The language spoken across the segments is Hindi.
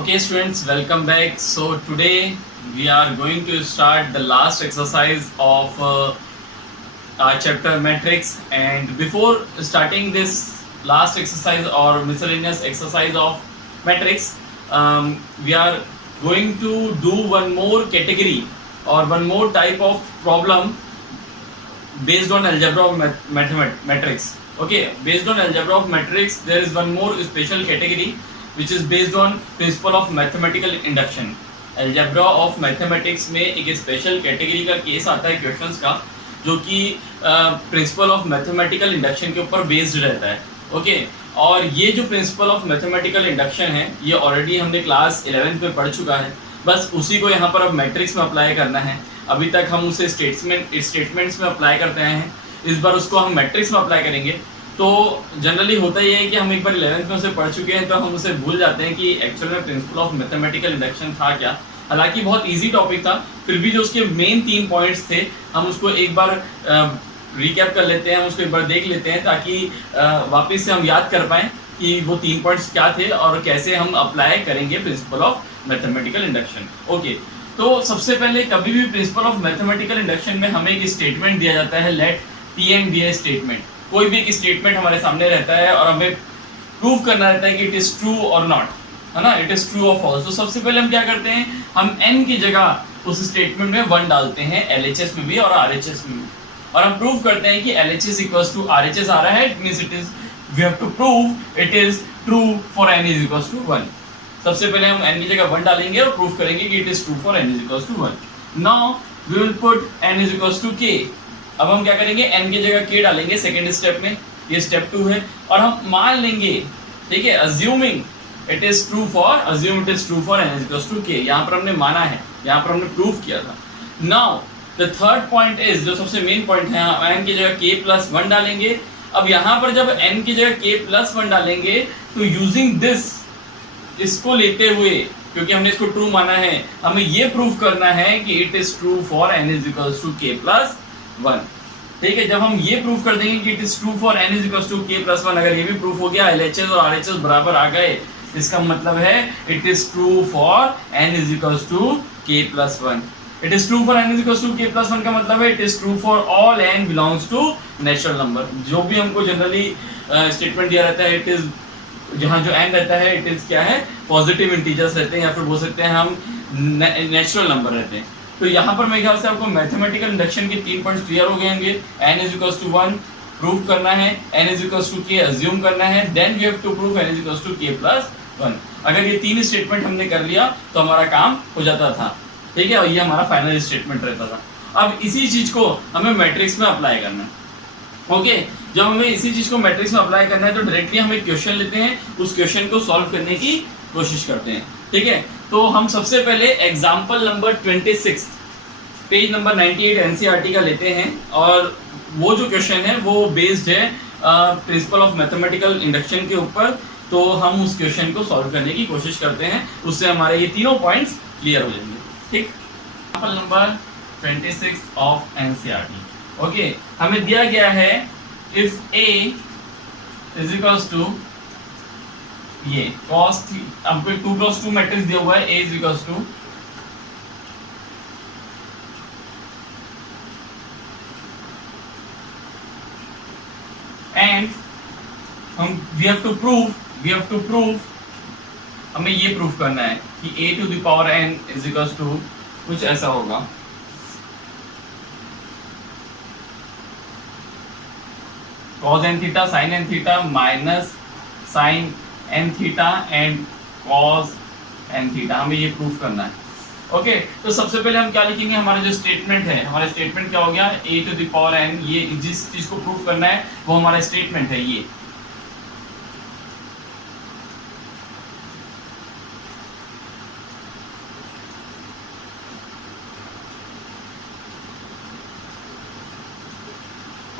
Okay, students, welcome back. So today we are going to start the last exercise of our chapter matrix. And before starting this last exercise or miscellaneous exercise of matrix, we are going to do one more category or one more type of problem based on algebra of matrix. Okay, based on algebra of matrix, there is one more special category which is based on principle of mathematical induction. algebra of mathematics में एक स्पेशल कैटेगरी का केस आता है क्वेश्चंस का जो कि प्रिंसिपल ऑफ मैथमेटिकल इंडक्शन के ऊपर बेस्ड रहता है. ओके, और ये जो प्रिंसिपल ऑफ मैथमेटिकल इंडक्शन है ये ऑलरेडी हमने क्लास 11th में पढ़ चुका है. बस उसी को यहाँ पर अब मैट्रिक्स में अप्लाई करना है. अभी तक हम उसे स्टेटमेंट्स में अप्लाई करते हैं, इस बार उसको हम मैट्रिक्स में अप्लाई करेंगे. तो जनरली होता ही है कि हम एक बार 11th में उसे पढ़ चुके हैं तो हम उसे भूल जाते हैं कि एक्चुअल में प्रिंसिपल ऑफ मैथमेटिकल इंडक्शन था क्या. हालांकि बहुत इजी टॉपिक था, फिर भी जो उसके मेन 3 पॉइंट्स थे हम उसको एक बार रिकैप कर लेते हैं, हम उसको एक बार देख लेते हैं ताकि वापस से हम याद कर पाएँ कि वो 3 पॉइंट्स क्या थे और कैसे हम अप्लाई करेंगे principal of mathematical induction. Okay, तो सबसे पहले कभी भी प्रिंसिपल ऑफ मैथमेटिकल इंडक्शन में हमें एक स्टेटमेंट दिया जाता है, let TM be a statement. कोई भी एक स्टेटमेंट हमारे सामने रहता है और हमें प्रूव करना रहता है कि इट इज ट्रू और नॉट, है ना, इट इज ट्रू और फॉल्स. तो सबसे पहले हम क्या करते हैं, हम n की जगह उस स्टेटमेंट में 1 डालते हैं, LHS में भी और RHS में भी, और हम प्रूव करते हैं कि LHS इक्वल्स टू RHS आ रहा है. It means it is we have to prove it is true for n is equals to 1. सबसे पहले हम n की जगह 1 डालेंगे और प्रूव करेंगे कि it is true for n is equals to 1. Now we will put n is equals to k. अब हम क्या करेंगे, n की जगह k डालेंगे सेकेंड स्टेप में, ये स्टेप 2 है, और हम मान लेंगे, ठीक है, assuming it is true for n is equals to k. यहाँ पर हमने माना है, यहाँ पर हमने प्रूव किया था. Now the third point is, जो सबसे मेन पॉइंट है, हम n की जगह k प्लस 1 डालेंगे. अब यहाँ पर जब n की जगह k प्लस 1 डालेंगे तो यूजिंग दिस, इसको लेते हुए, क्योंकि हमने इसको ट्रू माना है, हमें ये प्रूव करना है कि it is true for n is equals to k plus 1. ठीक है, जब हम ये प्रूव कर देंगे कि it is true for n is equals to k plus 1, अगर ये भी प्रूफ हो गया, LHS और RHS बराबर आ गए, इसका मतलब है it is true for n is equals to k plus 1. It is true for n is equals to k plus 1 का मतलब है it is true for all n belongs to natural number. जो भी हमको जनरली स्टेटमेंट दिया रहता है, इट इज जहाँ जो n रहता है, इट इज क्या है, पॉजिटिव इंटीजर्स रहते हैं, या फिर बोल सकते हैं हम नेचुरल नंबर रहते हैं. तो यहाँ पर मेरे ख्याल से आपको मैथमेटिकल इंडक्शन के 3 पॉइंट्स क्लियर हो गए होंगे. n is equals to 1 prove करना है, n is equals to k assume करना है, then we have to prove n is equals to k plus 1. अगर ये 3 स्टेटमेंट हमने कर लिया तो हमारा काम हो जाता था. ठीक है, और ये हमारा फाइनल स्टेटमेंट रहता था. अब इसी चीज को हमें मैट्रिक्स में अप्लाई करना है. ओके, जब हमें इसी चीज को मैट्रिक्स में अप्लाई करना है तो डायरेक्टली हम एक क्वेश्चन लेते हैं, उस क्वेश्चन को सॉल्व करने की कोशिश करते हैं. ठीक है, तो हम सबसे पहले example number 26 page number 98 NCERT का लेते हैं, और वो जो क्वेश्चन है वो बेस्ड है प्रिंसिपल ऑफ मैथमेटिकल इंडक्शन के ऊपर. तो हम उस क्वेश्चन को सॉल्व करने की कोशिश करते हैं, उससे हमारे ये तीनों पॉइंट्स क्लियर हो जाएंगे. ठीक, example number 26 of NCERT. Okay, हमें दिया गया है if a is equals to ये cos, हमको 2 क्रॉस 2 मैट्रिक्स दिया हुआ है, a is equals to and हम वी हैव टू प्रूव हमें ये प्रूफ करना है कि a to the power n is equals to कुछ ऐसा होगा. cos n theta sin n थीटा minus sin n theta and cos n theta, हमें ये प्रूफ करना है. ओके, तो सबसे पहले हम क्या लिखेंगे, हमारा जो स्टेटमेंट है, हमारा स्टेटमेंट क्या हो गया, a to the power n. ये जिस चीज को प्रूफ करना है वो हमारा स्टेटमेंट है ये.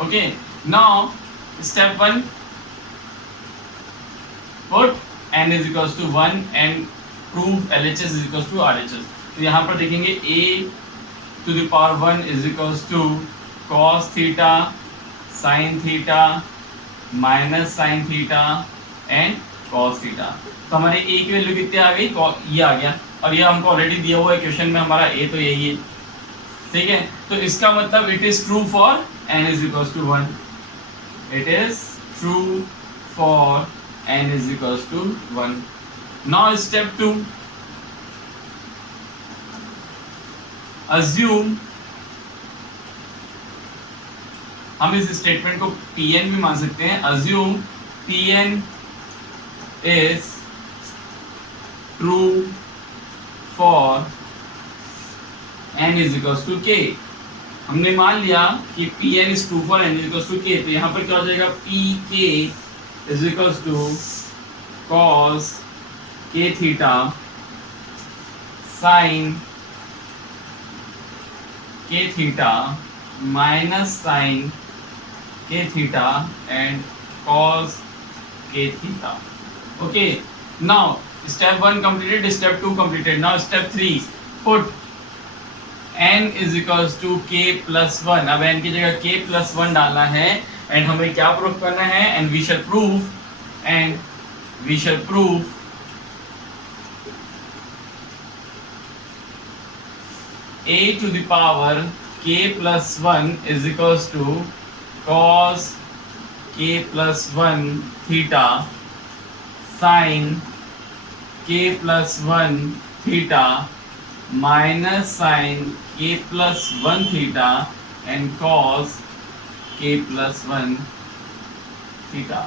Okay, now step 1, put n is equals to 1 and prove LHS is equals to RHS. तो यहाँ पर देखेंगे a to the power 1 is equals to cos theta sin theta minus sin theta and cos theta. तो हमारे ए की वैल्यू कितनी आ गई, ये आ गया, और ये हमको ऑलरेडी दिया हुआ है क्वेश्चन में, हमारा ए तो यही है, ठीक है। तो इसका मतलब it is true for n is equals to 1, it is true for n is equals to 1। Now step 2, assume, हम इस स्टेटमेंट को Pn भी मान सकते हैं, assume Pn is true for n is equals to k। हमने मान लिया कि Pn is true for n is equals to k, तो यहाँ पर क्या हो जाएगा, Pk is equals to cos k theta sin k theta minus sin k theta and cos k theta। Okay, now step 1 completed, step 2 completed, now step 3, put n is equals to k plus 1। अब n की जगह k plus 1 डालना है, एंड हमें क्या प्रूव करना है, and we shall prove a to the power k plus 1 is equals to cos k plus 1 theta sin k plus 1 theta minus sin k plus 1 theta and cos k plus 1 theta।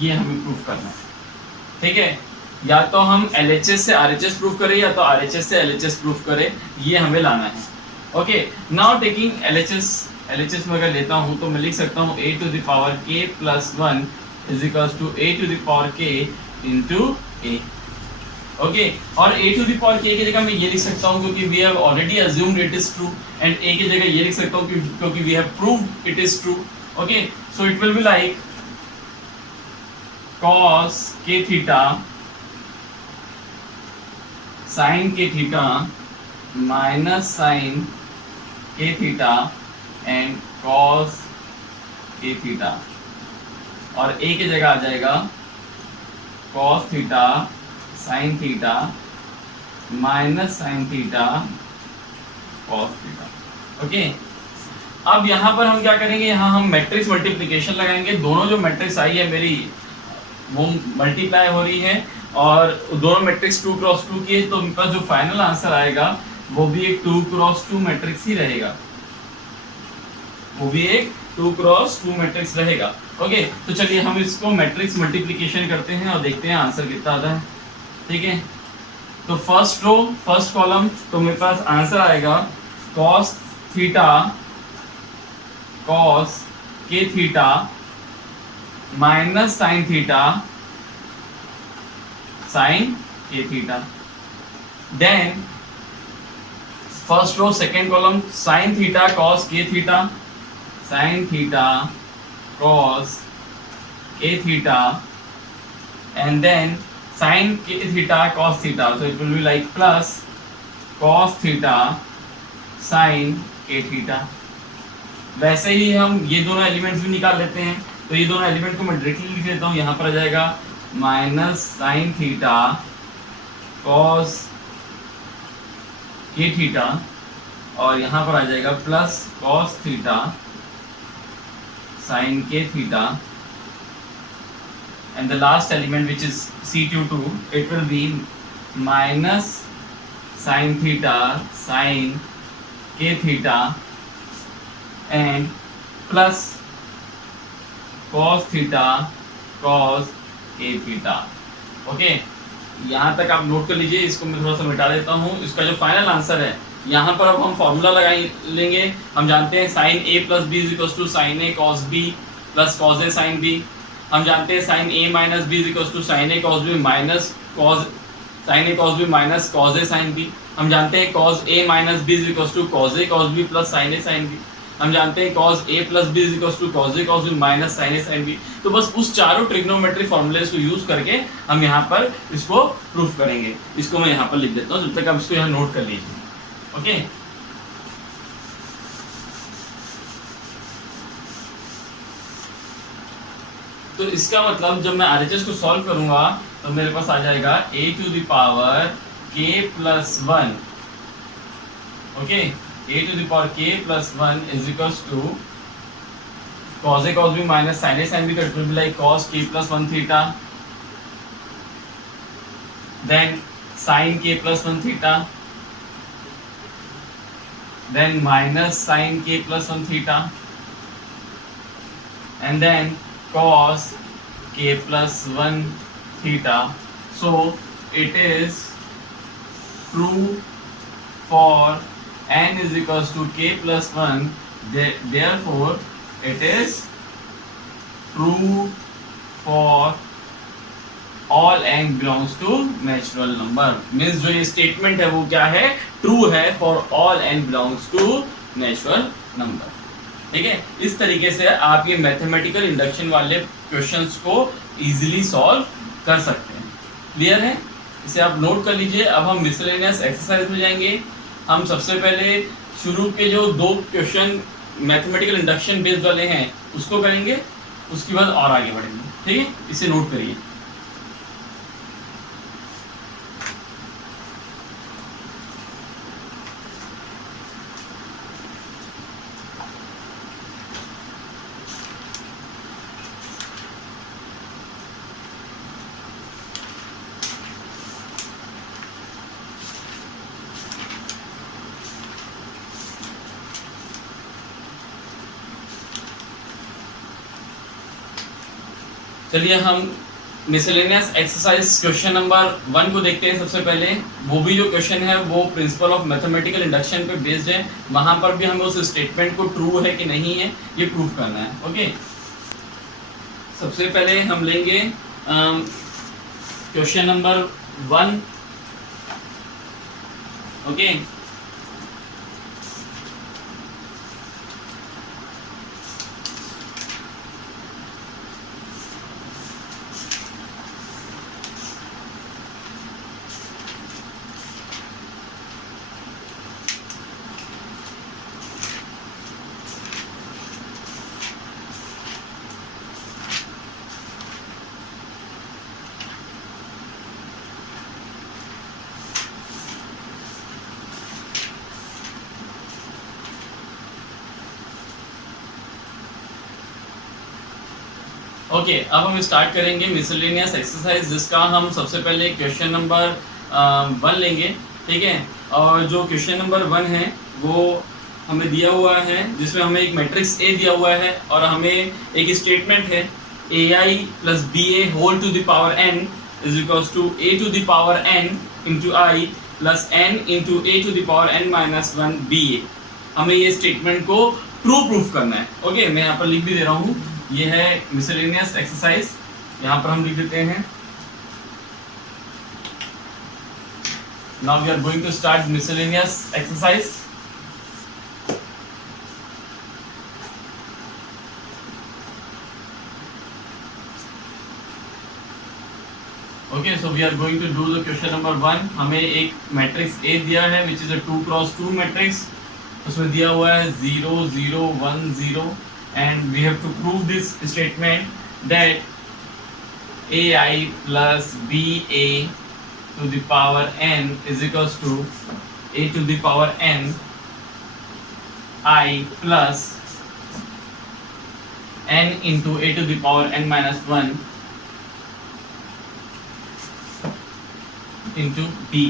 ये हमें प्रूफ करना है, ठीक है। या तो हम LHS से RHS प्रूफ करें, या तो RHS से LHS प्रूफ करें, ये हमें लाना है। ओके, नाउ टेकिंग LHS में अगर लेता हूँ तो मैं लिख सकता हूँ a to the power k plus 1 is equals to a to the power k into a। Okay, और a to the power k की जगह मैं ये लिख सकता हूँ क्योंकि we have already assumed it is true, and a की जगह ये लिख सकता हूँ क्योंकि we have proved it is true। Okay, so it will be like cos k theta sin k theta minus sin k theta and cos k theta, और a की जगह आ जाएगा cos theta sin theta minus sin theta cos theta। Okay, अब यहाँ पर हम क्या करेंगे, यहाँ हम मैट्रिक्स मल्टीप्लिकेशन लगाएंगे। दोनों जो मैट्रिक्स आई है मेरी वो मल्टीप्लाई हो रही है, और दोनों मैट्रिक्स 2 क्रॉस 2 की है, तो मेरे पास जो फाइनल आंसर आएगा वो भी एक 2 क्रॉस 2 मैट्रिक्स ही रहेगा, वो भी एक 2 क्रॉस 2 मैट्रिक्स रहेगा। ओके, तो चलिए हम इसको मैट्रिक्स मल्टीप्लिकेशन करते हैं और देखते हैं आंसर कितना आता है, ठीक है। तो फर्स्ट रो फर्स्ट कॉलम, तो मेरे पास आंसर आएगा cos theta cos k theta minus sine theta sin k theta। then first row second column sin theta cos k theta sin theta cos k theta, and then sin k theta cos theta, so it will be like plus cos theta sin k theta। वैसे ही हम ये दोनों एलिमेंट्स भी निकाल लेते हैं, तो ये दोनों एलिमेंट को मैं डायरेक्टली लिख लेता हूँ। यहाँ पर आ जाएगा माइनस साइन थीटा कॉस के थीटा, और यहाँ पर आ जाएगा प्लस कॉस थीटा साइन के theta, and the last element which is C22, it will be minus sine theta sine के theta and plus cos theta cos के थीटा। ओके, यहाँ तक आप नोट कर लीजिए, इसको मैं थोड़ा सा मिटा देता हूँ। इसका जो फाइनल आंसर है, यहाँ पर अब हम फॉर्मूला लगा लेंगे। हम जानते हैं sine A plus B is equals to sine A cos B plus cos A sine B. हम जानते हैं sine A minus B is equals to sine A cos B minus cos sine A cos B minus cos A sine B. हम जानते हैं cos A minus B is equals to cos A cos B plus sine A sine B. हम जानते हैं cos a plus B is equals to cos a cos b minus sin a sin b। तो बस उस चारों ट्रिग्नोमेट्रिक फॉर्मूलेस को यूज करके हम यहाँ पर इसको प्रूफ करेंगे। इसको मैं यहाँ पर लिख देता हूँ, जब तक आप इसको यहाँ नोट कर लीजिए। ओके, तो इसका मतलब जब मैं RHS को सॉल्व करूंगा तो मेरे पास आ जाएगा a to the power k plus 1, okay, a to the power k plus 1 is equals to cos a cos b minus sin a sin b का it will be like cos k plus 1 theta, then sin k plus 1 theta, then minus sin k plus 1 theta, and then cos k plus 1 theta. So it is true for n is equals to k plus 1. Therefore it is true for all n belongs to natural number. Means जो ये स्टेटमेंट है वो क्या है, ट्रू है for all n belongs to natural number. ठीक है, इस तरीके से आप ये मैथमेटिकल इंडक्शन वाले क्वेश्चंस को इजीली सॉल्व कर सकते हैं. क्लियर है, इसे आप नोट कर लीजिए. अब हम मिसलेनियस एक्सरसाइज में जाएंगे. हम सबसे पहले शुरू के जो 2 क्वेश्चन मैथमेटिकल इंडक्शन बेस्ड वाले हैं उसको करेंगे, उसके बाद और आगे बढ़ेंगे. ठीक है, इसे नोट करिए. चलिए हम मिसलेनियस एक्सरसाइज क्वेश्चन नंबर 1 को देखते हैं. सबसे पहले वो भी जो क्वेश्चन है वो प्रिंसिपल ऑफ मैथमेटिकल इंडक्शन पे बेस्ड है. वहां पर भी हमें उस स्टेटमेंट को ट्रू है कि नहीं है ये प्रूफ करना है. ओके, सबसे पहले हम लेंगे क्वेश्चन नंबर 1. ओके, ओके, अब हम स्टार्ट करेंगे मिसलेनियस एक्सरसाइज, जिसका हम सबसे पहले क्वेश्चन नंबर 1 लेंगे. ठीक है, और जो क्वेश्चन नंबर 1 है वो हमें दिया हुआ है जिसमें हमें एक मैट्रिक्स A दिया हुआ है और हमें एक स्टेटमेंट है AI plus BA whole to the power n is equals to A to the power n into I plus n into A to the power n minus 1 BA. हमें ये स्टेटमेंट को ट्रू प्रूफ करना है. ओके, मैं यहाँ पर लिख भी दे रहा हूँ. ये है मिसलेनियस एक्सरसाइज. यहाँ पर हम लिख देते हैं. Now we are going to start miscellaneous exercise. Okay, so we are going to do the question number 1. हमें एक मैट्रिक्स A दिया है which is a 2x2 matrix. उसमें दिया हुआ है 0 0 1 0 and we have to prove this statement that AI plus BA to the power n is equals to A to the power n I plus n into A to the power n minus 1 into B.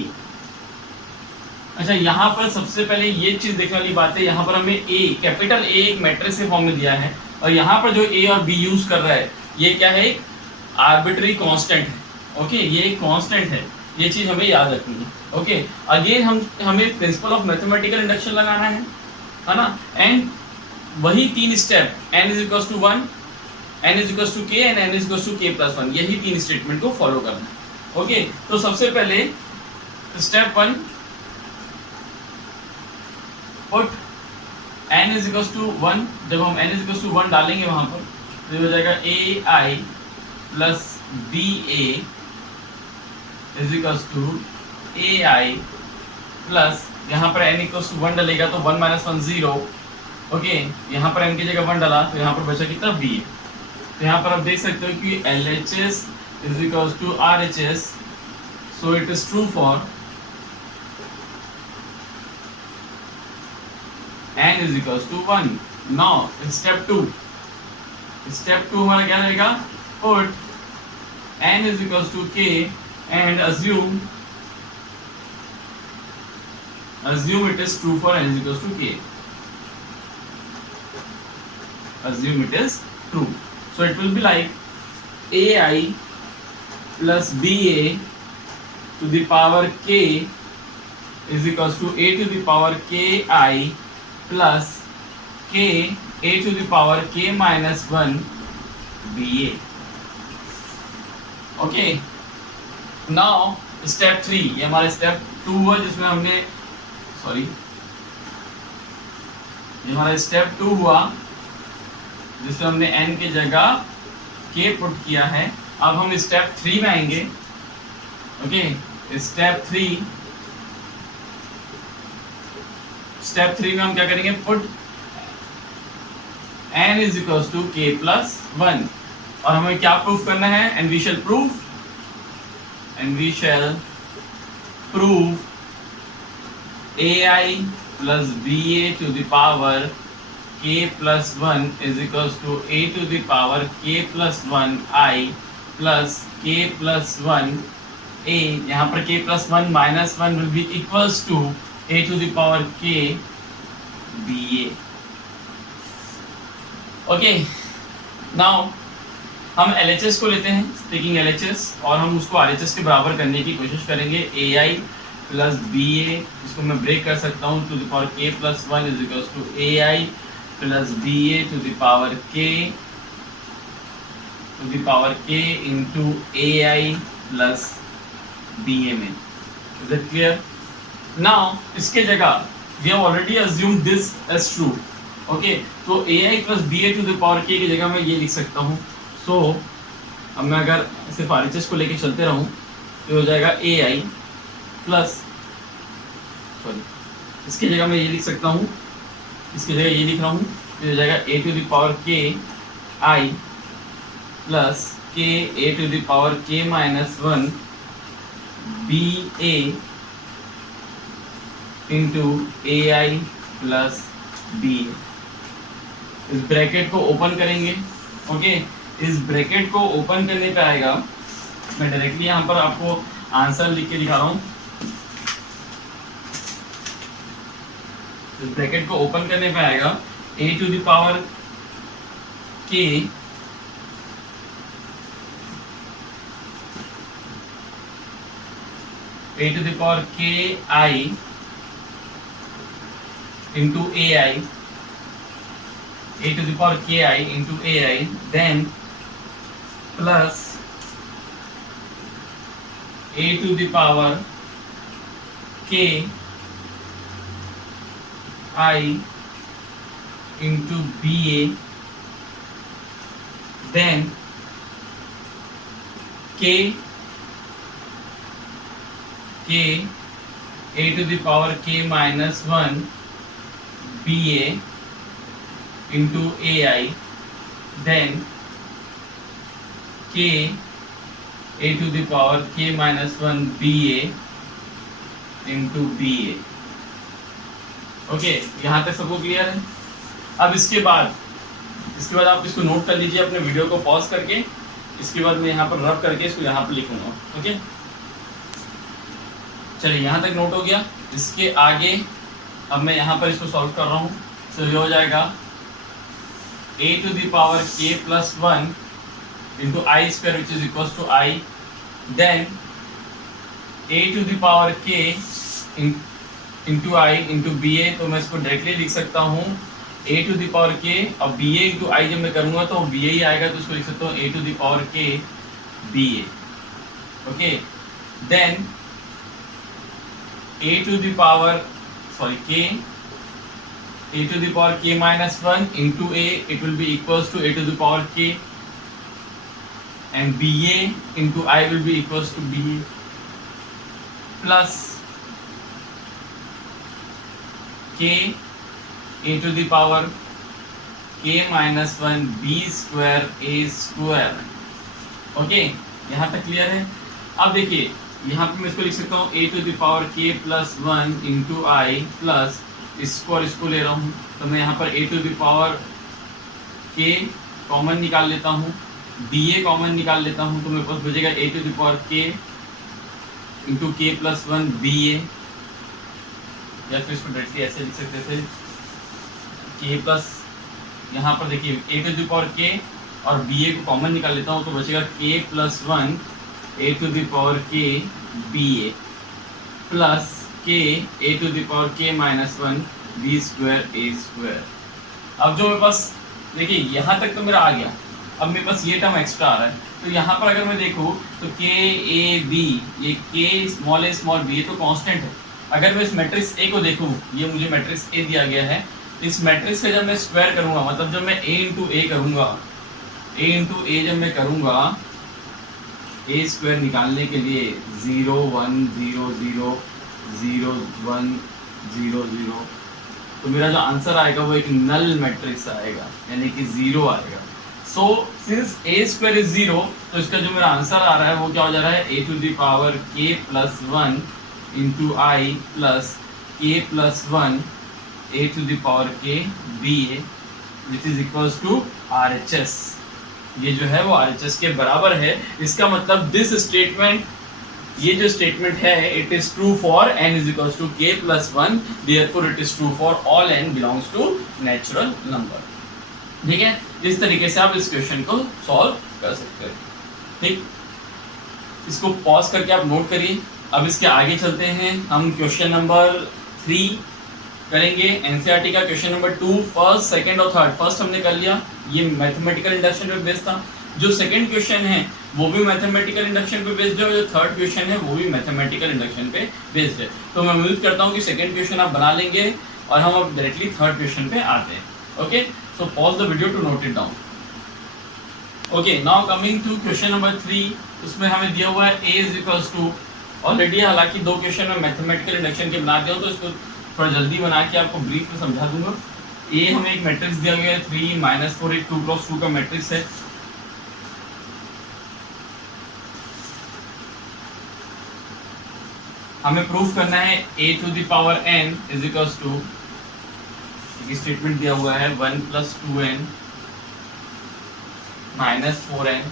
अच्छा, यहाँ पर सबसे पहले ये चीज देखने वाली बात है. यहाँ पर हमें A, कैपिटल A एक मैट्रिक्स के फॉर्म में दिया है और यहाँ पर जो A और B यूज कर रहा है ये क्या है, एक आर्बिट्री कांस्टेंट है. ओके, ये एक कांस्टेंट है. ये चीज हमें याद रखनी है. ओके, अगेन हमें प्रिंसिपल ऑफ मैथमेटिकल इंडक्शन लगाना है ना. एंड वही 3 step n is equals to 1, n is equals to k and n is equals to k plus 1, यही 3 स्टेटमेंट को फॉलो करना है. ओके, तो सबसे पहले step 1, put n is equals to 1. जब हम n इज इक्वल्स टू 1 डालेंगे वहां पर तो ये हो जाएगा AI plus BA is equals to AI plus, यहाँ पर n इक्वल्स टू 1 डालेगा तो 1 माइनस 1 0. ओके, यहाँ पर n की जगह 1 डाला तो यहाँ पर बचा कितना BA. तो यहाँ पर आप देख सकते हो कि LHS is equals to RHS, so it is true for n is equals to 1. Now step 2 हमारा क्या रहेगा, put n is equals to k and assume it is true for n is equals to k. Assume it is true. So it will be like ai plus ba to the power k is equals to a to the power ki plus k a to the power k minus 1 ba. Okay, now step 3, ये हमारा स्टेप 2 हुआ जिसमें हमने ये हमारा स्टेप 2 हुआ जिसमें हमने n की जगह k पुट किया है. अब हम स्टेप 3 में आएंगे. ओके, स्टेप 3 में हम क्या करेंगे, put n is equals to k plus 1. और हमें क्या प्रूफ करना है, and we shall prove ai plus ba to the power k plus 1 is equals to a to the power k plus 1 I plus k plus 1 a. यहाँ पर k plus 1 minus 1 will be equals to a to the power k ba. Okay, now हम LHS को लेते हैं, टेकिंग LHS, और हम उसको RHS के बराबर करने की कोशिश करेंगे. AI प्लस BA, इसको मैं ब्रेक कर सकता हूँ, to the power k plus 1 is equals to AI plus BA to the power k into AI plus BA में. Is it clear? नाउ इसके जगह we have already assumed this as true. Okay, तो AI plus BA to the power k की जगह मैं ये लिख सकता हूँ. सो अब मैं अगर सिर्फ RHS को लेके चलते रहूं तो हो जाएगा AI प्लस, इसकी जगह मैं ये लिख सकता हूँ, इसकी जगह ये लिख रहा हूँ, तो हो जाएगा a to the power k I plus k a to the power k minus 1 BA into AI plus BA. इस ब्रैकेट को ओपन करेंगे. ओके, इस ब्रैकेट को ओपन करने पे आएगा, मैं डायरेक्टली यहाँ पर आपको आंसर लिख के दिखा रहा हूँ. इस ब्रैकेट को ओपन करने पे आएगा a to the power k I into AI, a to the power ki into ai, then plus a to the power k I into ba, then k a to the power k minus 1 ba into ai, then k a to the power k minus 1 ba into ba. Okay, यहाँ तक सबको क्लियर है? अब इसके बाद आप इसको नोट कर लीजिए अपने वीडियो को पॉज करके. इसके बाद मैं यहाँ पर रब करके इसको यहाँ पर लिखूंगा. ओके, चलिए यहाँ तक नोट हो गया. इसके आगे अब मैं यहाँ पर इसको सॉल्व कर रहा हूँ. तो ये हो जाएगा a to the power k plus 1 into I square which is equals to I, then a to the power k into I into ba. तो मैं इसको डायरेक्टली लिख सकता हूँ a to the power k, और ba into I जब मैं करूँगा तो ba ही आएगा, तो इसको लिख सकता हूँ a to the power k ba. Okay, then a to the power k a to the power k minus 1 into a, it will be equals to a to the power k, and ba into I will be equals to ba plus k a to the power k minus one B square A square. Okay, यहाँ तक क्लियर है। अब देखिए यहाँ पे मैं इसको लिख सकता हूँ a to the power k plus one into I plus इसको और इसको ले रहा हूँ, तो मैं यहाँ पर a to the power k common निकाल लेता हूँ, ba कॉमन निकाल लेता हूँ, तो मेरे पास बचेगा a to the power k into k plus one ba, या फिर इसको डायरेक्टली ऐसे लिख सकते थे k प्लस, यहाँ पर देखिए a to the power k और ba को कॉमन निकाल लेता हूँ, तो बचेगा k plus one a to the power k ba plus k a to the power k minus one b square a square. अब जो मेरे पास देखिए यहाँ तक तो मेरा आ गया, अब मेरे पास ये टर्म एक्स्ट्रा आ रहा है, तो यहाँ पर अगर मैं देखूँ तो k a b, ये k small a small b ये तो कांस्टेंट है। अगर मैं इस मैट्रिक्स a को देखूँ, ये मुझे मैट्रिक्स a दिया गया है, इस मैट्रिक्स का जब मैं स्क्वायर करूँगा, मतलब जब मैं a इंटू ए करूँगा, a इंटू ए जब मैं करूँगा a स्क्वायर निकालने के लिए 0 1 0 0 0 1 0 0, तो मेरा जो आंसर आएगा वो एक नल मैट्रिक्स आएगा, यानी कि 0 आएगा। So since a square is 0, तो इसका जो मेरा आंसर आ रहा है वो क्या हो जा रहा है a to the power k plus one into I plus k plus one a to the power k ba which is equals to RHS। ये जो है वो RHS के बराबर है। इसका मतलब दिस स्टेटमेंट, ये जो स्टेटमेंट है, it is true for n is equals to k plus one, therefore it is true for all n belongs to natural number. ठीक है, इस तरीके से आप इस क्वेश्चन को सॉल्व कर सकते हैं। ठीक, इसको पॉज करके आप नोट करिए। अब इसके आगे चलते हैं, हम क्वेश्चन नंबर 3 करेंगे। एनसीईआरटी का क्वेश्चन नंबर 2 फर्स्ट, सेकंड और थर्ड। फर्स्ट हमने कर लिया, ये मैथमेटिकल इंडक्शन पे बेस्ड था। जो सेकंड क्वेश्चन है वो भी मैथमेटिकल इंडक्शन पे बेस्ड है, और जो थर्ड क्वेश्चन है वो भी मैथमेटिकल इंडक्शन पे बेस्ड है। तो मैं उम्मीद करता हूँ कि सेकंड क्वेश्चन आप बना लेंगे और हम अब डायरेक्टली थर्ड क्वेश्चन पे आते हैं। Okay, so pause the video to note it down. Okay, now coming to question number 3, उसमें हमें दिया हुआ है a is equals to, already हालांकि दो क्वेश्चन में मैथमेटिकल इंडक्शन के बना दिया हूँ, तो इसको थोड़ा जल्दी बना के आपको ब्रीफ में समझा दूंगा। ए हमें एक मैट्रिक्स दिया गया है 3 माइनस 4, एक 2 क्रॉस 2 का मैट्रिक्स है। हमें प्रूफ करना है a to the power n is equals to, एक स्टेटमेंट दिया हुआ है 1 plus 2n minus 4n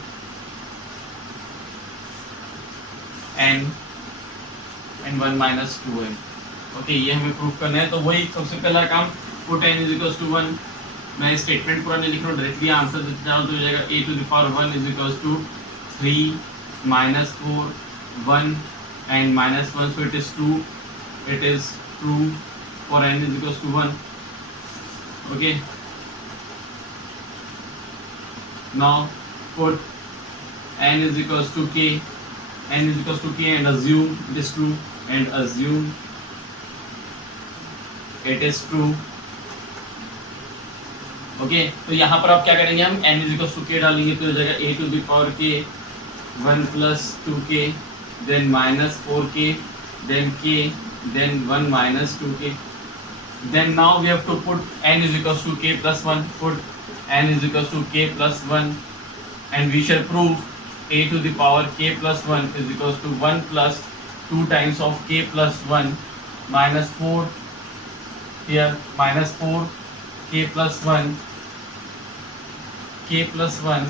n and 1 minus 2n। ओके, ये हमें प्रूफ करना है। तो वही सबसे पहला काम, put n is equals to 1। मैं स्टेटमेंट पूरा नहीं लिख रहा हूँ, डायरेक्टली आंसर देते जाऊँ तो हो जाएगा a to the power 1 is equals to 3 minus 4 1 and minus 1, so it is 2, it is true for n is equals to 1. Okay, now put n is equals to k, n is equals to k and assume it is true, and assume it is true. Okay, तो यहाँ पर आप क्या करेंगे, हम n is equals to k डालेंगे, तो हो जाएगा a to the power k 1 plus 2k, then minus 4k, then k, then 1 minus 2k. Then now we have to put n is equals to k plus 1. Put n is equals to k plus 1, and we shall prove a to the power k plus 1 is equals to 1 plus 2 times of k plus 1 minus 4, here minus 4 k plus 1 k plus 1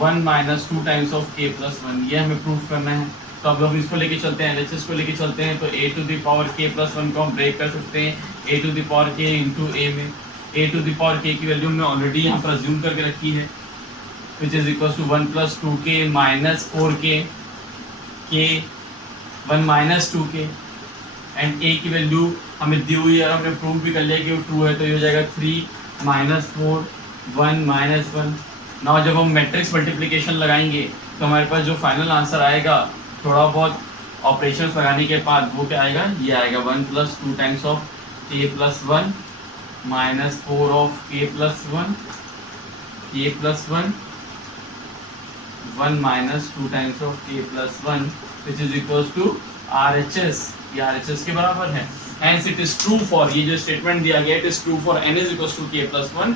1 minus 2 times of k plus 1, ये हमें प्रूफ करना है। तो अब हम इसको लेके चलते हैं, LHS को लेके चलते हैं। तो a to the power k plus 1 को हम ब्रेक कर सकते हैं a to the power k into a में। a to the power k की वैल्यू हमने ऑलरेडी यहाँ पर अज्यूम करके रखी है, which is equal to 1 plus 2k minus 4k, k 1 minus 2k, and a की वैल्यू हमें दी हुई है और हमने प्रूव भी कर लिया कि वो ट्रू है, तो ये हो जाएगा 3 माइनस 4 1 माइनस 1। ना जब हम मैट्रिक्स मल्टीप्लिकेशन लगाएंगे तो हमारे पास जो फाइनल आंसर आएगा, थोड़ा बहुत ऑपरेशंस लगाने के बाद वो क्या आएगा, ये आएगा 1 plus 2 times of k plus 1 minus 4 of k plus 1 k plus 1 1 minus 2 times of k plus 1 which is equals to RHS। ये RHS के बराबर है। Hence it is true for, ये जो स्टेटमेंट दिया गया it is true for n is equals to k plus 1,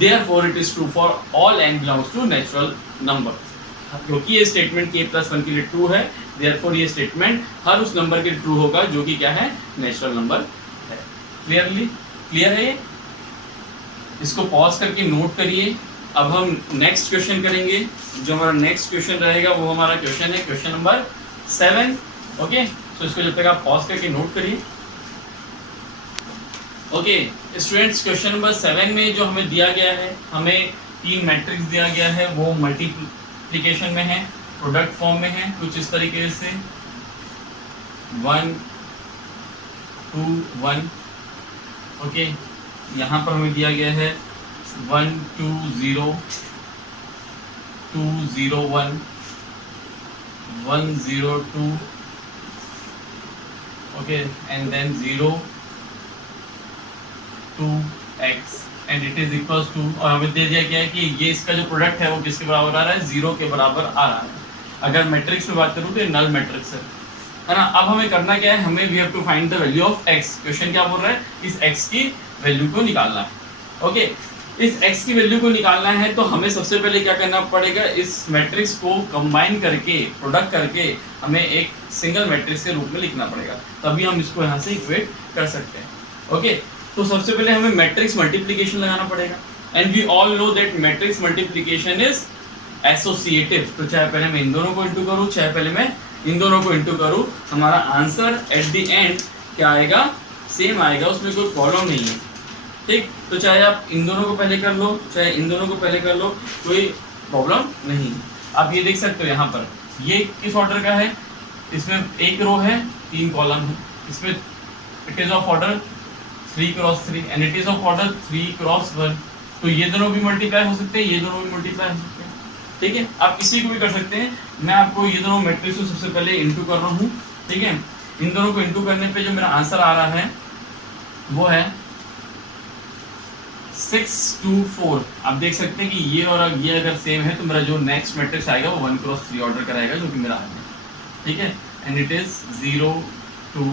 therefore it is true for all n belongs to natural number. क्योंकि ये स्टेटमेंट k plus 1 के लिए ट्रू है, therefore ये स्टेटमेंट हर उस नंबर के लिए ट्रू होगा जो कि क्या है, नेचुरल नंबर है. क्लियर है ये? इसको पॉज करके नोट करिए. अब हम नेक्स्ट क्वेश्चन करेंगे. जो हमारा नेक्स्ट क्वेश्चन रहेगा वो हमारा क्वेश्चन है क्वेश्चन नंबर 7. ओके, तो इसको जब तक आप पॉज करके नोट करिए. ओके स्टूडेंट्स, क्वेश्चन नंबर 7 में जो हमें दिया गया है, हमें 3 मैट्रिक्स दिया गया है, वो मल्टीप्लिकेशन में है, प्रोडक्ट फॉर्म में है, कुछ इस तरीके से 1 2 1. ओके, यहाँ पर हमें दिया गया है 1 2 0 2 0 1 1 0 2. Okay, and then 0 2x and it is equals to, और हमें दे दिया गया है कि ये इसका जो प्रोडक्ट है वो किसके बराबर आ रहा है, 0 के बराबर आ रहा है. अगर मैट्रिक्स में बात करूँ तो ये नल मैट्रिक्स है ना. अब हमें करना क्या है, हमें we have to find the value of x. Question क्या बोल रहा है, इस x की वैल्यू को निकालना है. ओके, इस x की वैल्यू को निकालना है तो हमें सबसे पहले क्या करना पड़ेगा, इस मैट्रिक्स को कंबाइन करके, प्रोडक्ट करके हमें एक सिंगल मैट्रिक्स के रूप में लिखना पड़ेगा, तभी हम इसको यहाँ से इक्वेट कर सकते हैं. ओके, तो सबसे पहले हमें मैट्रिक्स मल्टीप्लिकेशन लगाना पड़ेगा. And we all know that matrix multiplication is associative. तो चाहे पहले मैं इन दोनों को इंटू करूँ, चाहे पहले मैं इन दोनों को इंटू करूँ, हमारा आंसर एट द एंड क्या आएगा, सेम आएगा, उसमें कोई प्रॉब्लम नहीं है. ठीक, तो चाहे आप इन दोनों को पहले कर लो, चाहे इन दोनों को पहले कर लो, कोई प्रॉब्लम नहीं. आप ये देख सकते हो यहाँ पर ये किस ऑर्डर का है, इसमें 1 रो है 3 कॉलम है, इसमें it is of order 3 cross 3 and it is of order 3 cross 1. तो ये दोनों भी मल्टीप्लाई हो सकते हैं, ये दोनों भी मल्टीप्लाई हो सकते हैं. ठीक है, आप किसी को भी कर सकते हैं. मैं आपको ये दोनों मैट्रिक्स को सबसे पहले इंटू कर रहा हूँ. ठीक है, इन दोनों को इंटू करने पे जो मेरा आंसर आ रहा है वो है 6 2 4. आप देख सकते हैं कि ये और ये अगर सेम है तो मेरा जो नेक्स्ट मैट्रिक्स आएगा वो 1 क्रॉस 3 ऑर्डर का रहेगा, जो कि मेरा आ गया. ठीक है, and it is 0 2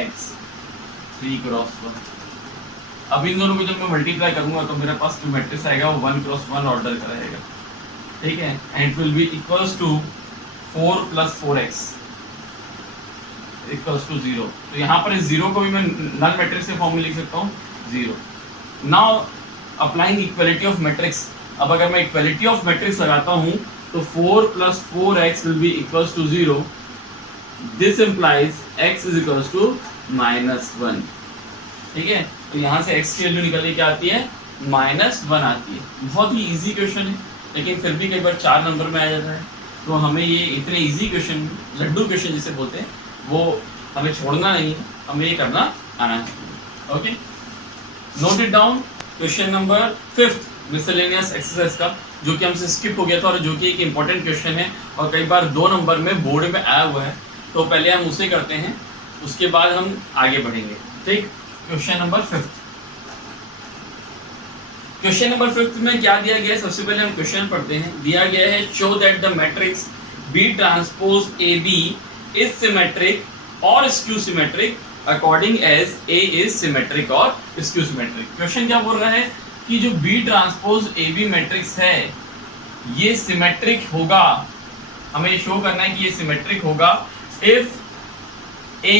x 3 cross 1. अब इन दोनों को जब मैं मल्टीप्लाई करूंगा तो मेरे पास जो मैट्रिक्स आएगा वो 1 क्रॉस 1 ऑर्डर का रहेगा. ठीक है, and it will be equals to 4 + 4x equals to 0. तो यहाँ पर इस 0 को भी मैं नल मैट्रिक्स के फॉर्म में लिख सकता हूँ 0. Now applying equality of matrix. अब अगर मैं इक्वालिटी ऑफ मैट्रिक्स लगाता हूँ तो 4 + 4x will be equals to 0. This implies x is equals to -1. ठीक है, तो यहाँ से x की वैल्यू निकल के क्या आती है, -1 आती है. बहुत ही इजी क्वेश्चन है, लेकिन फिर भी कई बार 4 नंबर में आ जाता है. तो हमें ये इतने इजी क्वेश्चन, लड्डू क्वेश्चन जिसे बोलते हैं, वो हमें छोड़ना नहीं है, हमें ये करना आना चाहिए. Okay, note it down. Question number 5 miscellaneous exercise का, जो कि हमसे स्किप हो गया था और जो कि एक इम्पोर्टेंट क्वेश्चन है और कई बार 2 नंबर में बोर्ड में आया हुआ है. तो पहले हम उसे करते हैं, उसके बाद हम आगे बढ़ेंगे. ठीक, क्वेश्चन नंबर 5. क्वेश्चन नंबर 5 में क्या दिया गया है, सबसे पहले हम क्वेश्चन पढ़ते हैं. दिया गया है show that the matrix B transpose AB is symmetric और skew symmetric according as A is symmetric और स्क्यू सिमेट्रिक. क्वेश्चन क्या बोल रहा है कि जो B ट्रांसपोज AB मैट्रिक्स है ये सिमेट्रिक होगा. हमें शो करना है कि ये सिमेट्रिक होगा इफ A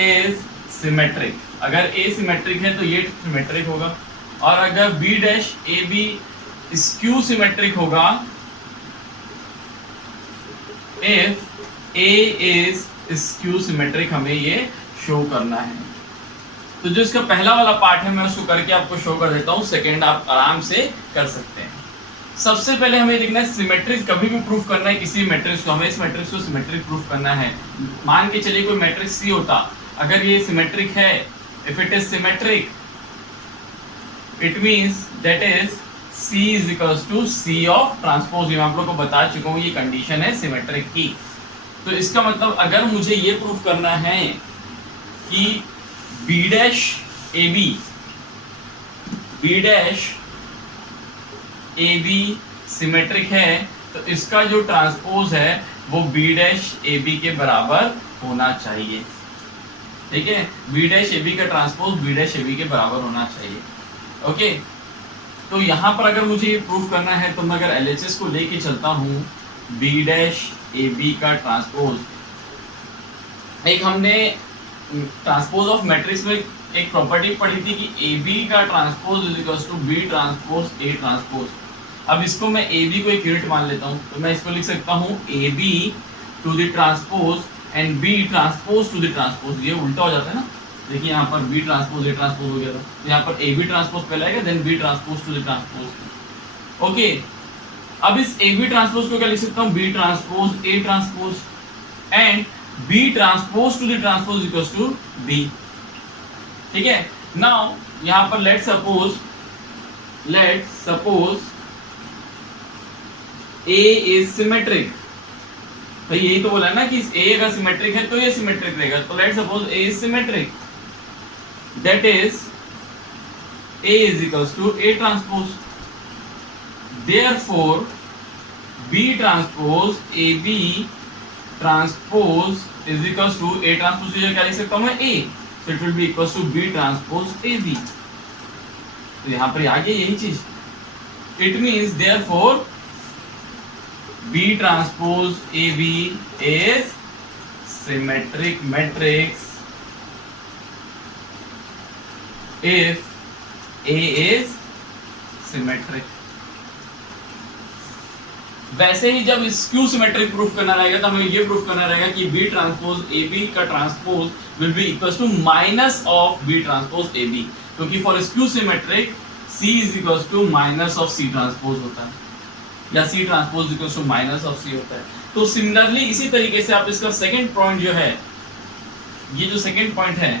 इज सिमेट्रिक. अगर A सिमेट्रिक है तो ये सिमेट्रिक होगा, और अगर B' AB स्क्यू सिमेट्रिक होगा if A is skew symmetric. हमें ये शो करना है. तो जो इसका पहला वाला पार्ट है मैं उसको करके आपको शो कर देता हूँ, सेकेंड आप आराम से कर सकते हैं. सबसे पहले हमें लिखना है सिमेट्रिक. कभी भी प्रूफ करना है किसी मैट्रिक्स को, हमें इस मैट्रिक्स को सिमेट्रिक प्रूफ करना है. मान के चलिए कोई मैट्रिक्स C होता, अगर ये सिमेट्रिक है, if it is symmetric it means that is C is equals to C of transpose. मैं आप लोग को बता चुका हूँ ये कंडीशन है सिमेट्रिक की. तो इसका मतलब अगर मुझे ये प्रूफ करना है कि B' AB सिमेट्रिक है, तो इसका जो ट्रांसपोज है वो B' AB के बराबर होना चाहिए. ठीक है, बी डैश ए बी का transpose B dash A B के बराबर होना चाहिए। ओके, तो यहाँ पर अगर मुझे ये प्रूफ करना है तो मैं अगर LHS को लेके चलता हूँ बी डैश ए बी का ट्रांसपोज, एक हमने ट्रांसपोज ऑफ मैट्रिक्स में एक प्रॉपर्टी पढ़ी थी कि ए बी का transpose is equal to B transpose A transpose. अब इसको मैं ए बी को एक यूनिट मान लेता हूँ, तो मैं इसको लिख सकता हूँ A B to the transpose and B transpose to the transpose. ये उल्टा हो जाता है ना, देखिए यहाँ पर बी ट्रांसपोज ए ट्रांसपोज हो गया था, यहाँ पर ए बी ट्रांसपोज पहले आएगा then B transpose to the transpose. Okay, अब इस ए बी ट्रांसपोज को क्या लिख सकता हूँ, B transpose A transpose and B transpose to the transpose equals to B. ठीक है, नाउ यहाँ पर let suppose A is symmetric, तो यही तो बोला ना कि ए अगर सिमेट्रिक है तो ये सिमेट्रिक रहेगा, तो let suppose A is symmetric, that is A is equals to A transpose, therefore B transpose A B transpose is equals to A transpose, क्या लिख सकता हूं मैं ए, so it will be equals to b transpose ab। तो यहाँ पर आ गया यही चीज, it means therefore b transpose ab is symmetric matrix if a is symmetric। वैसे ही जब स्क्यू सिमेट्रिक प्रूफ करना रहेगा तो हमें ये प्रूफ करना रहेगा कि बी ट्रांसपोज ए बी का transpose will be equal to minus of B transpose A B, क्योंकि for skew symmetric C is equal to minus of C transpose होता है, या C transpose equal to minus of C होता है। तो सिमिलरली इसी तरीके से आप इसका सेकंड पॉइंट जो है, ये जो सेकंड पॉइंट है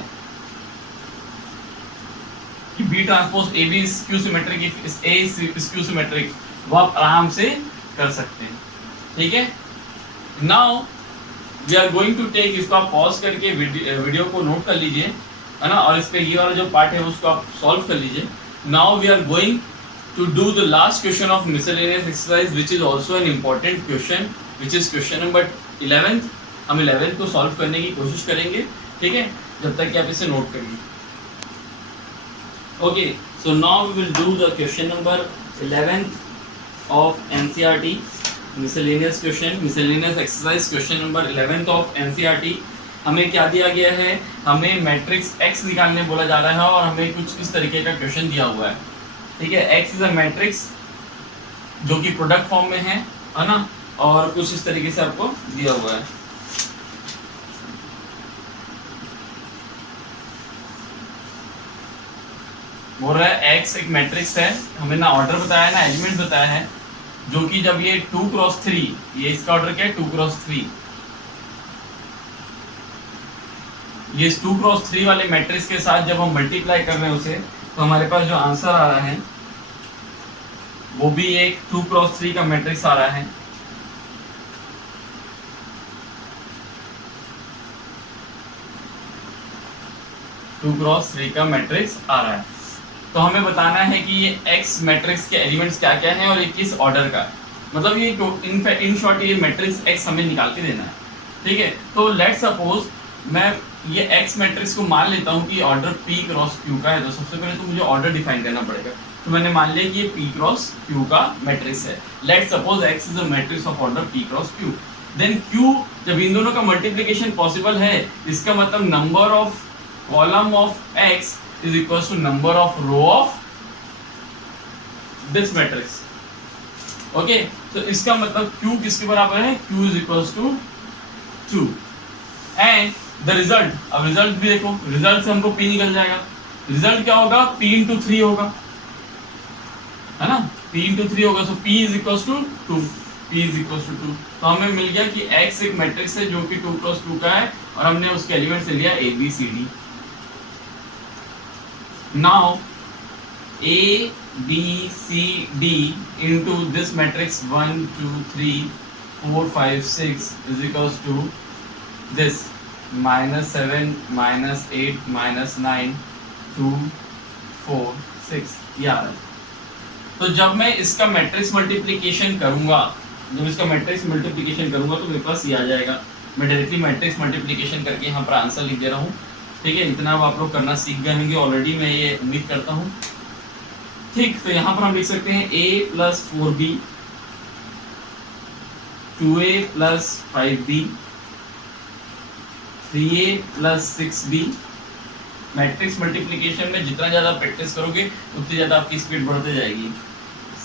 कि B transpose A B skew symmetric if A is skew symmetric, वो आप आराम से कर सकते हैं। ठीक है, now we are going to take, इसको आप पॉज करके वीडियो को नोट कर लीजिए, है ना, और इसका ये वाला जो पार्ट है उसको आप सॉल्व कर लीजिए। Now we are going to do the last question of miscellaneous exercise which is also an important question, which is question number 11। हम 11 को सॉल्व करने की कोशिश करेंगे, ठीक है, जब तक कि आप इसे नोट करिए। Okay, so now we will do the question number 11 of NCERT miscellaneous question, miscellaneous exercise question number 11 of NCERT। हमें क्या दिया गया है, हमें मैट्रिक्स X निकालने बोला जा रहा है और हमें कुछ इस तरीके का क्वेश्चन दिया हुआ है। ठीक है, X इज अ मैट्रिक्स जो कि प्रोडक्ट फॉर्म में है ना, और कुछ इस तरीके से आपको दिया हुआ है। बोल रहा है X एक मैट्रिक्स है, हमें ना ऑर्डर बताया ना एलिमेंट बताया है, जो कि जब ये 2x3, ये इसका ऑर्डर क्या है 2x3, ये 2x3 वाले मैट्रिक्स के साथ जब हम मल्टीप्लाई कर रहे हैं उसे, तो हमारे पास जो आंसर आ रहा है वो भी एक 2x3 का मैट्रिक्स आ रहा है। टू क्रॉस 3 का मैट्रिक्स आ रहा है। तो हमें बताना है कि ये X मैट्रिक्स के एलिमेंट्स क्या क्या हैं और ये किस ऑर्डर का है, मतलब ये इन शॉर्ट ये मैट्रिक्स X हमें निकाल के देना है। ठीक है, तो लेट सपोज मैं ये X मैट्रिक्स को मान लेता हूँ कि ऑर्डर P क्रॉस Q का है, तो सबसे पहले तो मुझे ऑर्डर डिफाइन करना पड़ेगा। तो मैंने मान लिया कि ये P क्रॉस Q का मैट्रिक्स है। Let suppose X is a matrix of order P cross Q, then Q जब इन दोनों का मल्टीप्लिकेशन पॉसिबल है, इसका मतलब number of column of X is equals to number of row of this matrix। Okay, तो इसका मतलब Q किसके बराबर है, Q is equals to 2 and the result, अब रिजल्ट भी देखो, रिजल्ट से हमको P निकल जाएगा। रिजल्ट क्या होगा, P into 3 होगा, है ना, P into 3 होगा, so P is equals to 2, P is equals to 2। तो हमें मिल गया कि X एक मैट्रिक्स है जो कि 2x2 का है और हमने उसके एलिमेंट से लिया A B C D। Now A B C D into this matrix 1 2 3 4 5 6 is equals to this -7 -8 -9 2 4 6 ये आ रहा है। तो जब मैं इसका मैट्रिक्स मल्टीप्लिकेशन करूंगा, तो मेरे पास ये आ जाएगा। मैं डायरेक्टली मैट्रिक्स मल्टीप्लिकेशन करके यहाँ पर आंसर लिख दे रहा हूँ। ठीक है, इतना अब आप लोग करना सीख गए होंगे ऑलरेडी, मैं ये उम्मीद करता हूँ। ठीक, तो यहाँ पर हम लिख सकते हैं a plus 4b 2a plus 5b 3a plus 6b। Matrix multiplication में जितना ज़्यादा प्रैक्टिस करोगे उतनी ज़्यादा आपकी स्पीड बढ़ते जाएगी।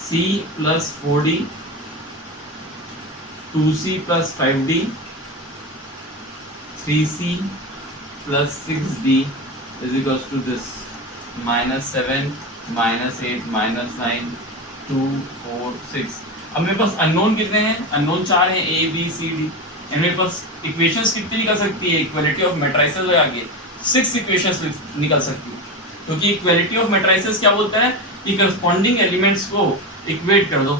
c plus 4d 2c plus 5d 3c plus 6d is equal to this -7 -8 -9 2 4 6। अब मेरे पास अननोन कितने हैं? अननोन 4 हैं, a b c d। मेरे पास इक्वेशंस कितनी निकल सकती है इक्वालिटी ऑफ मैट्रिसेस लगा के? 6 इक्वेशंस निकल सकती है, क्योंकि इक्वालिटी ऑफ मैट्रिसेस क्या बोलता है कि करस्पॉन्डिंग एलिमेंट्स को इक्वेट कर दो।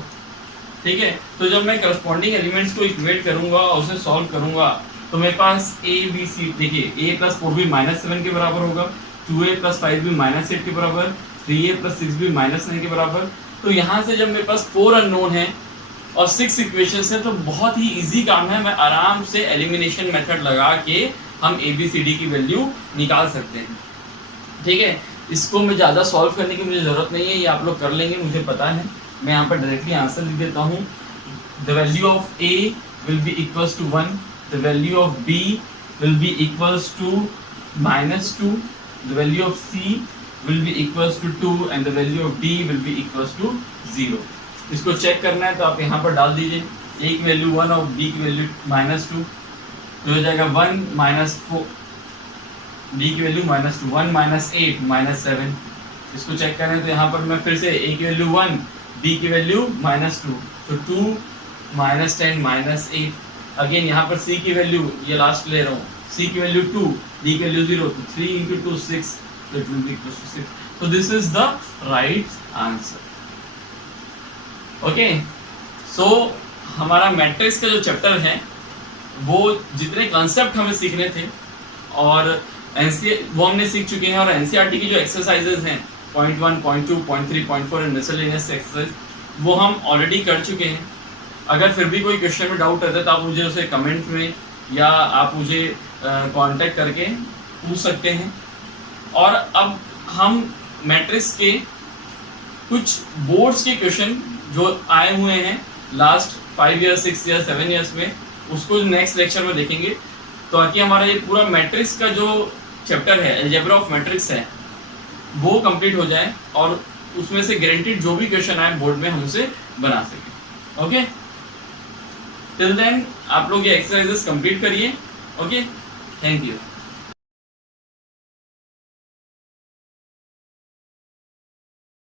ठीक है, तो जब मैं करस्पॉन्डिंग एलिमेंट्स को इक्वेट करूंगा और उसे सॉल्व करूंगा तो मेरे पास a b c, देखिए a प्लस 4b -7 के बराबर होगा, 2a प्लस 5b -8 के बराबर, 3a प्लस 6b -9 के बराबर। तो यहाँ से जब मेरे पास 4 अननोन है और 6 इक्वेशंस है तो बहुत ही इजी काम है, मैं आराम से एलिमिनेशन मेथड लगा के हम ए बी सी डी की वैल्यू निकाल सकते हैं। ठीक है, इसको मैं ज़्यादा सॉल्व करने की मुझे ज़रूरत नहीं है, ये आप लोग कर लेंगे, मुझे पता है। मैं यहाँ पर डायरेक्टली आंसर लिख देता हूँ। The value of A will be equals to 1, the value of B will be equals to -2, the value of C will be equals to 2 and the value of D will be equals to 0। इसको चेक करना है तो आप यहाँ पर डाल दीजिए, ए की वैल्यू 1 और बी की वैल्यू -2, तो हो जाएगा 1 -4, डी की वैल्यू -2, 1 -8 -7। इसको चेक करें तो यहाँ पर मैं फिर से ए की वैल्यू 1, बी की वैल्यू -2, तो 2 -10 -8। अगेन यहाँ पर सी की वैल्यू, ये लास्ट ले रहा हूँ, सी की वैल्यू 2, डी की वैल्यू 0, तो 3 × 2 6, तो it will be equal to 6। तो this is the right answer. Okay, so हमारा मैट्रिक्स का जो चैप्टर है वो जितने कॉन्सेप्ट हमें सीखने थे और वो हमने सीख चुके हैं, और एनसीईआरटी की जो एक्सरसाइजेज हैं 0.1, 0.2, 0.3, 0.4 एंड मिसलेनियस एक्सरसाइज वो हम ऑलरेडी कर चुके हैं। अगर फिर भी कोई क्वेश्चन में डाउट रहता है तो आप मुझे उसे कमेंट में या आप मुझे कांटेक्ट करके पूछ सकते हैं। और अब हम मैट्रिक्स के कुछ बोर्ड्स के क्वेश्चन जो आए हुए हैं लास्ट 5 ईयर्स 6 ईयर्स 7 ईयर्स में, उसको नेक्स्ट लेक्चर में देखेंगे, तो ताकि हमारा ये पूरा मैट्रिक्स का जो चैप्टर है, अलजेब्रा ऑफ मैट्रिक्स है, वो कंप्लीट हो जाए और उसमें से गारंटीड जो भी क्वेश्चन आए बोर्ड में हम उसे बना सकें। ओके, टिल देन आप लोग ये एक्सरसाइजेस कंप्लीट करिए। Okay, thank you.